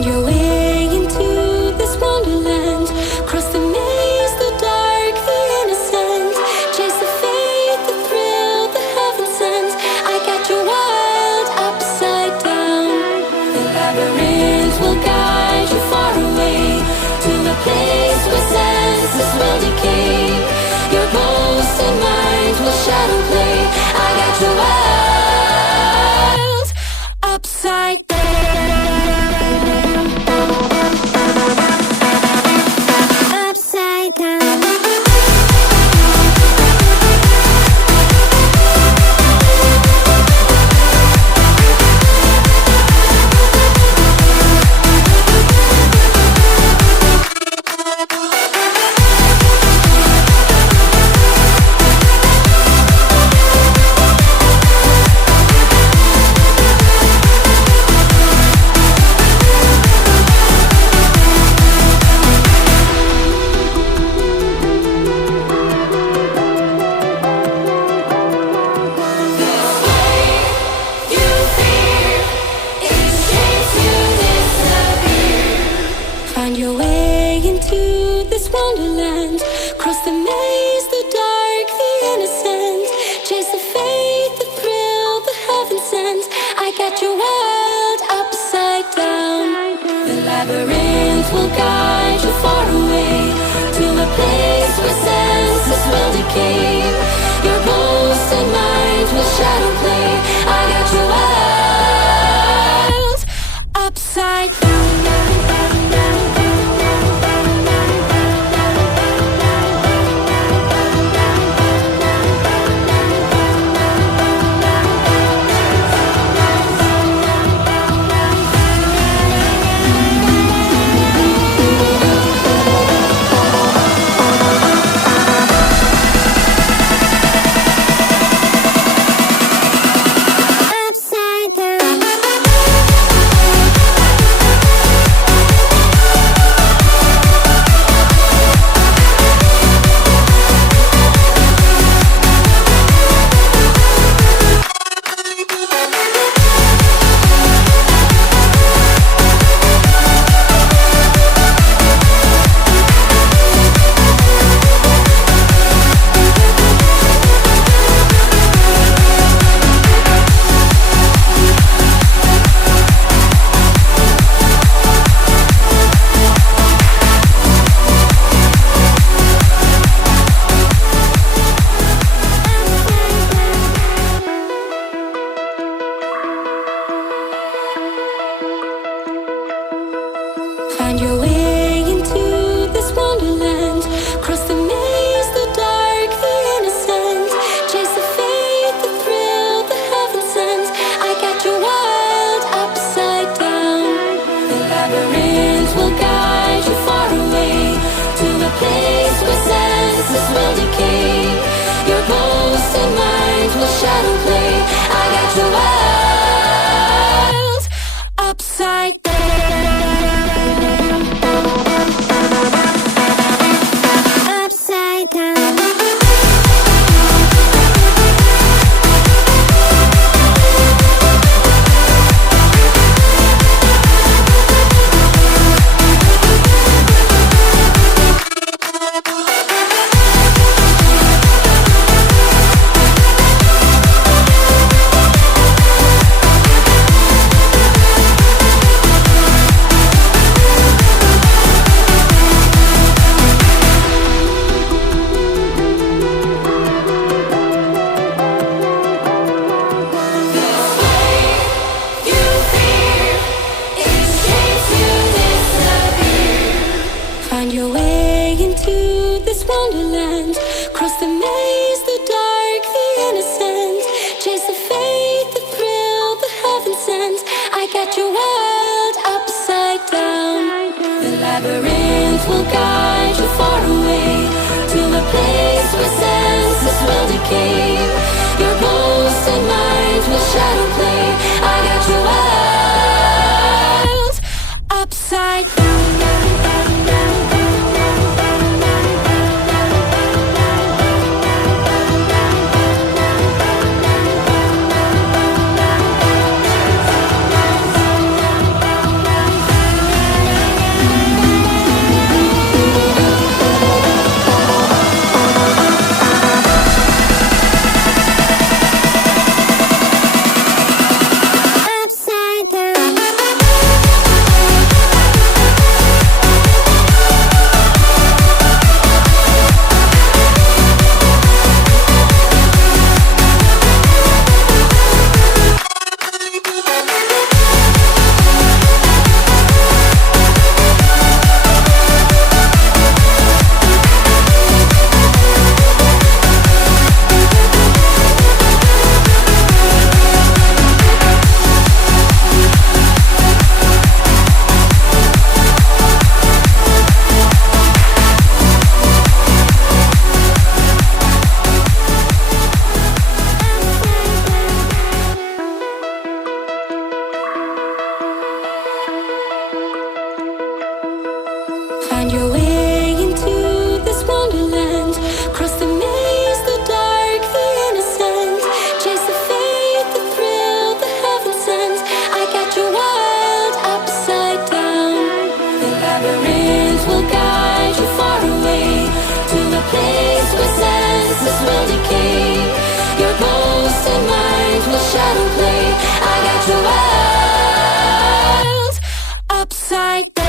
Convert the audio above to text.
Find your way into this wonderland. Cross the maze, the dark, the innocent. Chase the faith, the thrill, the heaven sent. I got your world upside down. The labyrinth will guide you far away to a place where senses will decay. Your ghost and mind will shadow play. I got your world upside down. Upside down. Find your way into this wonderland. Cross the maze, the dark, the innocent. Chase the faith, the thrill, the heaven sent. I got your world upside down. The labyrinth will guide you far away to a place where senses will decay. Your ghost and mind will shadow play. I got your world upside down. Find your way into this wonderland. Cross the maze, the dark, the innocent. Chase the faith, the thrill, the heaven sent. I got your world upside down. The labyrinth will guide you far away to a place where senses will decay. Your ghost and mind will shadow play. I got your world upside down. Upside down. Find your way into this wonderland. Cross the maze, the dark, the innocent. Chase the faith, the thrill, the heaven sent. I got your world upside down. The labyrinth will guide you far away to a place where senses will decay. Your ghost and mind will shadow play. I got your world upside down. will decay. Your ghost and mind will shadow play. I got your world upside down.